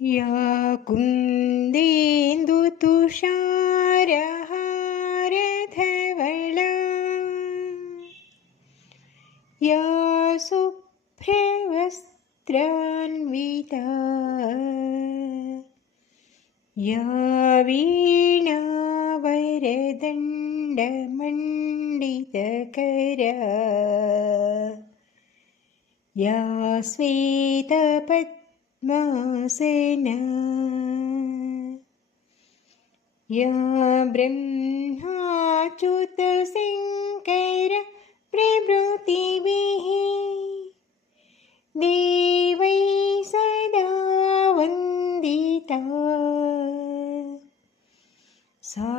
या कुन्देन्दुतुषारहारधवला या शुभ्रवस्त्रान्विता या वीणावरदण्डमण्डितकरा या श्वेतपद्मासना या ब्रह्माच्युतशङ्कर प्रभृतिभिः देवैः सदा वन्दिता सा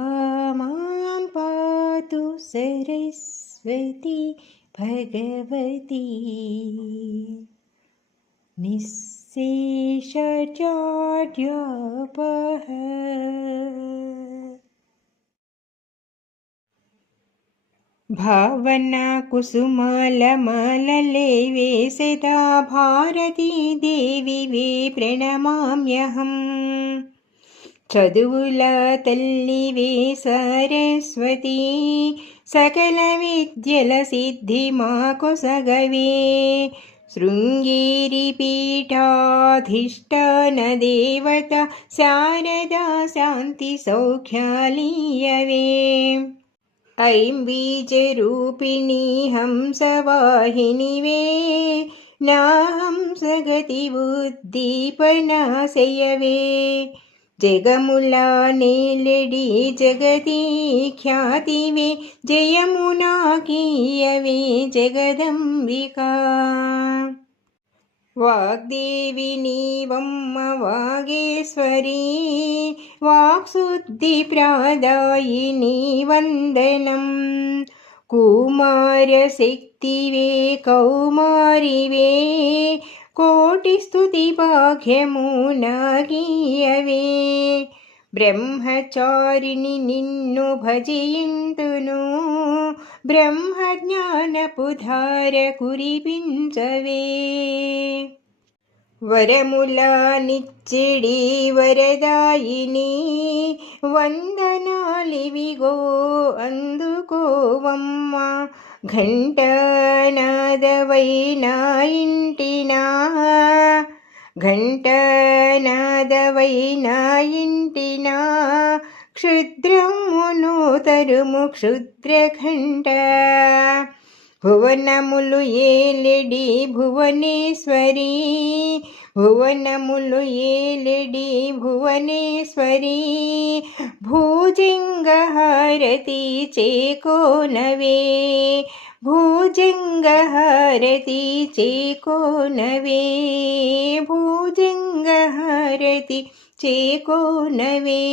मां पातु सरस्वती भगवती निःशेषाचार्यापः। भावना कुसुमालमाललेवे सदा भारती देवी वे प्रणमाम्यहम् చదువుల తల్లివే సరస్వతి సకల విద్యల సిద్ధి మాకొసగవే శృంగేరి పీఠాధిష్టాన దేవత శారదా శాంతి సౌఖ్యాలీయవే ఐం బీజరూపిణి హంసవాహినివే నా హంసగతి ఉద్దీపనాశయవే జగములా నేలడి జగతి ఖ్యాతివే జయమునా కీయవే జగదంబికా వాగ్దేవి నీవమ్మ వాగేశ్వరీ వాక్శుద్ధి ప్రాదాయిని వందనం కుమారశక్తివే కౌమారివే కోటిస్తుతి భాగ్యము నాగీయవే బ్రహ్మచారిణి నిన్ను భజింతును బ్రహ్మజ్ఞానపు ధార కురిపించవే వరముల నిచ్చిడి వరదాయిని వందనాలివిగో అందుకోవమ్మ ఘంటనాదవై నా ఇంటినా ఘంటనాదవై నా ఇంటినా క్షుద్రమును తరుము క్షుద్రఘంట భువనములు ఏలెడి భువనేశ్వరి భువనములు ఏలెడి భువనేశ్వరి భూజంగహారతి చేకోనవే భూజంగహారతి చేకోనవే భూజంగహారతి చేకోనవే।